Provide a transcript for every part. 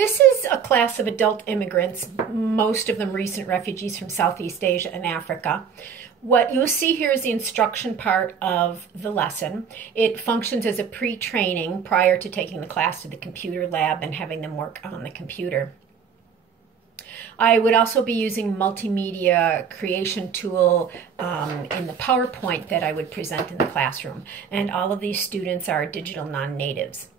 This is a class of adult immigrants, most of them recent refugees from Southeast Asia and Africa. What you'll see here is the instruction part of the lesson. It functions as a pre-training prior to taking the class to the computer lab and having them work on the computer. I would also be using multimedia creation tool in the PowerPoint that I would present in the classroom. And all of these students are digital non-natives.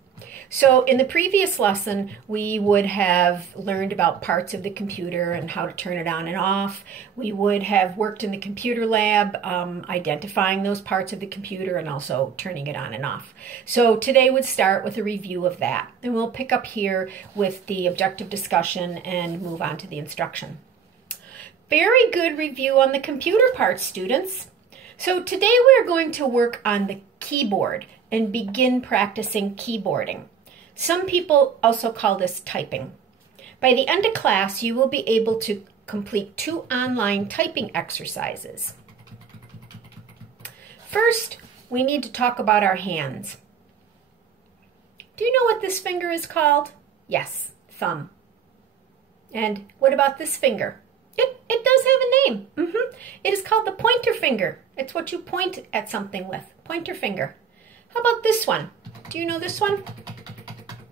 So in the previous lesson, we would have learned about parts of the computer and how to turn it on and off. We would have worked in the computer lab, identifying those parts of the computer and also turning it on and off. So today would start with a review of that. And we'll pick up here with the objective discussion and move on to the instruction. Very good review on the computer part, students. So today we're going to work on the keyboard and begin practicing keyboarding. Some people also call this typing. By the end of class, you will be able to complete 2 online typing exercises. First, we need to talk about our hands. Do you know what this finger is called? Yes, thumb. And what about this finger? It does have a name. It is called the pointer finger. It's what you point at something with, pointer finger. How about this one? Do you know this one?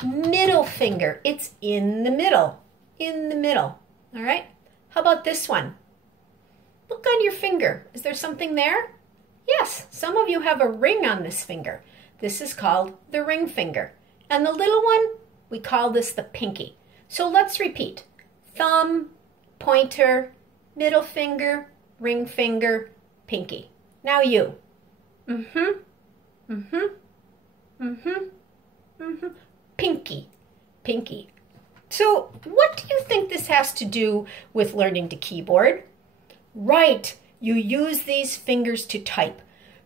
Middle finger. It's in the middle. In the middle. All right? How about this one? Look on your finger. Is there something there? Yes, some of you have a ring on this finger. This is called the ring finger. And the little one, we call this the pinky. So let's repeat. Thumb, pointer, middle finger, ring finger, pinky. Now you. Pinky, pinky. So what do you think this has to do with learning to keyboard? Right, you use these fingers to type.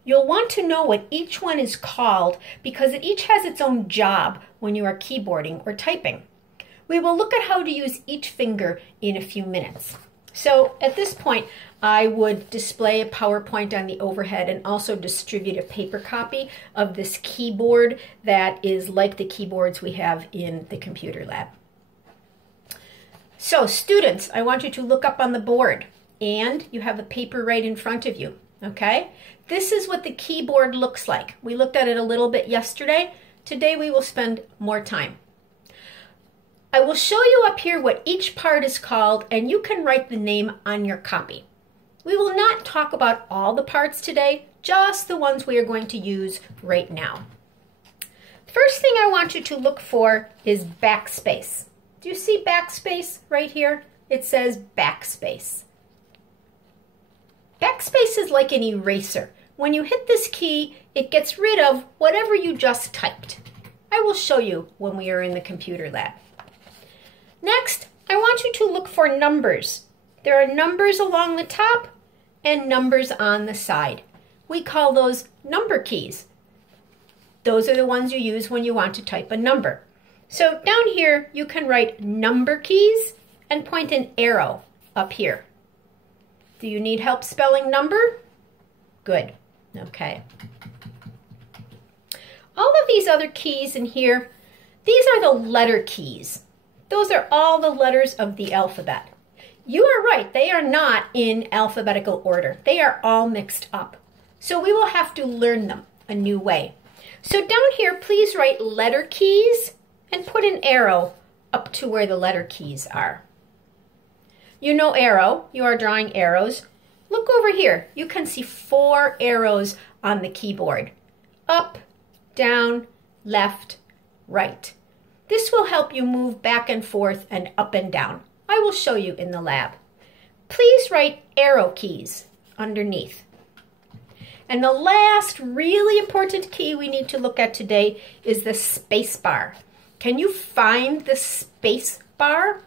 You'll want to know what each one is called because it each has its own job when you are keyboarding or typing. We will look at how to use each finger in a few minutes. So at this point, I would display a PowerPoint on the overhead and also distribute a paper copy of this keyboard that is like the keyboards we have in the computer lab. So students, I want you to look up on the board and you have the paper right in front of you, okay? This is what the keyboard looks like. We looked at it a little bit yesterday. Today we will spend more time. I will show you up here what each part is called and you can write the name on your copy. We will not talk about all the parts today, just the ones we are going to use right now. First thing I want you to look for is backspace. Do you see backspace right here? It says backspace. Backspace is like an eraser. When you hit this key, it gets rid of whatever you just typed. I will show you when we are in the computer lab. Next, I want you to look for numbers. There are numbers along the top and numbers on the side. We call those number keys. Those are the ones you use when you want to type a number. So down here, you can write number keys and point an arrow up here. Do you need help spelling number? Good. Okay. All of these other keys in here, these are the letter keys. Those are all the letters of the alphabet. You are right, they are not in alphabetical order. They are all mixed up. So we will have to learn them a new way. So down here, please write letter keys and put an arrow up to where the letter keys are. You know arrow, you are drawing arrows. Look over here, you can see 4 arrows on the keyboard. Up, down, left, right. This will help you move back and forth and up and down. I will show you in the lab. Please write arrow keys underneath. And the last really important key we need to look at today is the space bar. Can you find the space bar?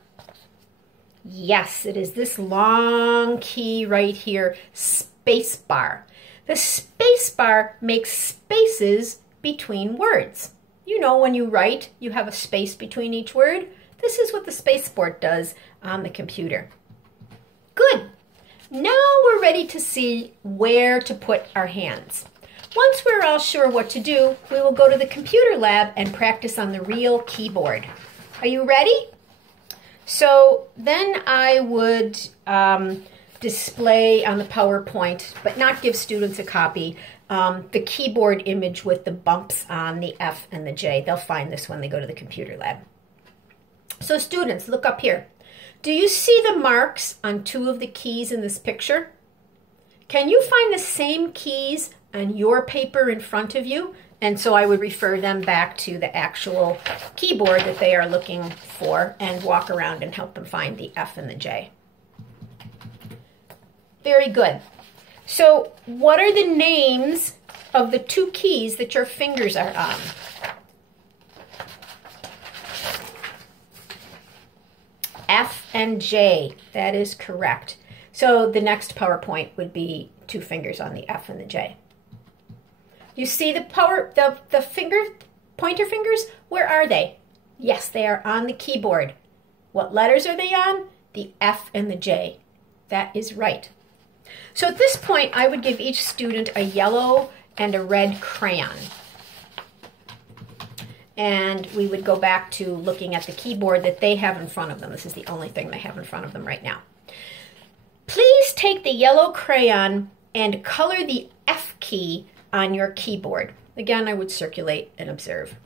Yes, it is this long key right here, space bar. The space bar makes spaces between words. You know, when you write, you have a space between each word. This is what the spaceboard does on the computer. Good. Now we're ready to see where to put our hands. Once we're all sure what to do, we will go to the computer lab and practice on the real keyboard. Are you ready? So then I would display on the PowerPoint, but not give students a copy, the keyboard image with the bumps on the F and the J. They'll find this when they go to the computer lab. So students, look up here. Do you see the marks on two of the keys in this picture? Can you find the same keys on your paper in front of you? And so I would refer them back to the actual keyboard that they are looking for and walk around and help them find the F and the J. Very good. So what are the names of the two keys that your fingers are on? F and J. That is correct. So the next PowerPoint would be two fingers on the F and the J. You see the pointer fingers? Where are they? Yes, they are on the keyboard. What letters are they on? The F and the J. That is right. So at this point, I would give each student a yellow and a red crayon. And we would go back to looking at the keyboard that they have in front of them. This is the only thing they have in front of them right now. Please take the yellow crayon and color the F key on your keyboard. Again, I would circulate and observe.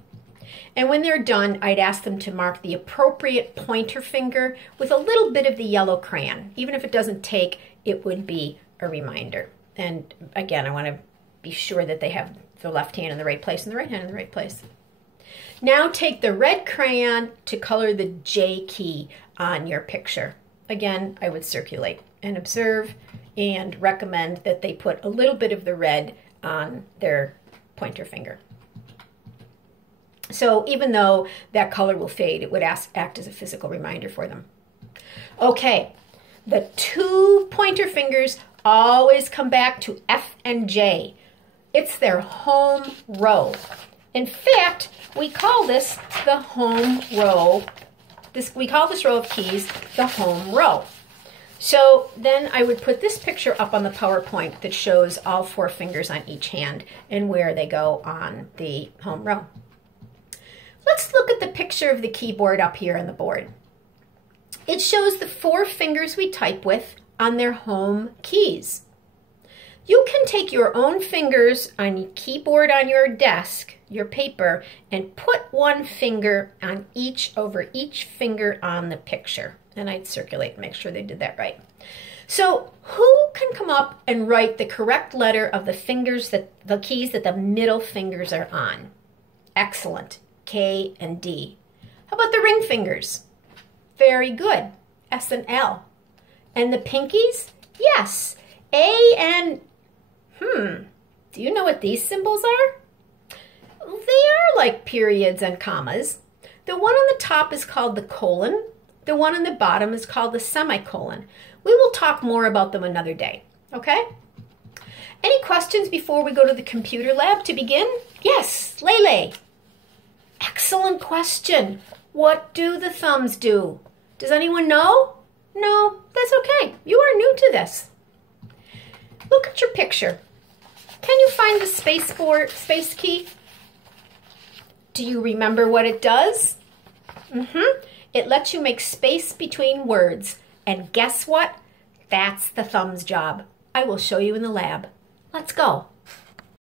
And when they're done, I'd ask them to mark the appropriate pointer finger with a little bit of the yellow crayon. Even if it doesn't take, it would be a reminder. And again, I want to be sure that they have the left hand in the right place and the right hand in the right place. Now take the red crayon to color the J key on your picture. Again, I would circulate and observe and recommend that they put a little bit of the red on their pointer finger. So even though that color will fade, it would act as a physical reminder for them. Okay, the two pointer fingers always come back to F and J. It's their home row. In fact, we call this the home row. We call this row of keys the home row. So then I would put this picture up on the PowerPoint that shows all four fingers on each hand and where they go on the home row. Let's look at the picture of the keyboard up here on the board. It shows the four fingers we type with on their home keys. You can take your own fingers on your keyboard on your desk, your paper, and put one finger on over each finger on the picture. And I'd circulate and make sure they did that right. So who can come up and write the correct letter of the keys that the middle fingers are on? Excellent. K and D. How about the ring fingers? Very good. S and L. And the pinkies? Yes. A and, do you know what these symbols are? They are like periods and commas. The one on the top is called the colon. The one on the bottom is called the semicolon. We will talk more about them another day, okay? Any questions before we go to the computer lab to begin? Yes, Lele. Excellent question. What do the thumbs do? Does anyone know? No, that's okay. You are new to this. Look at your picture. Can you find the space key? Do you remember what it does? It lets you make space between words. And guess what? That's the thumb's job. I will show you in the lab. Let's go.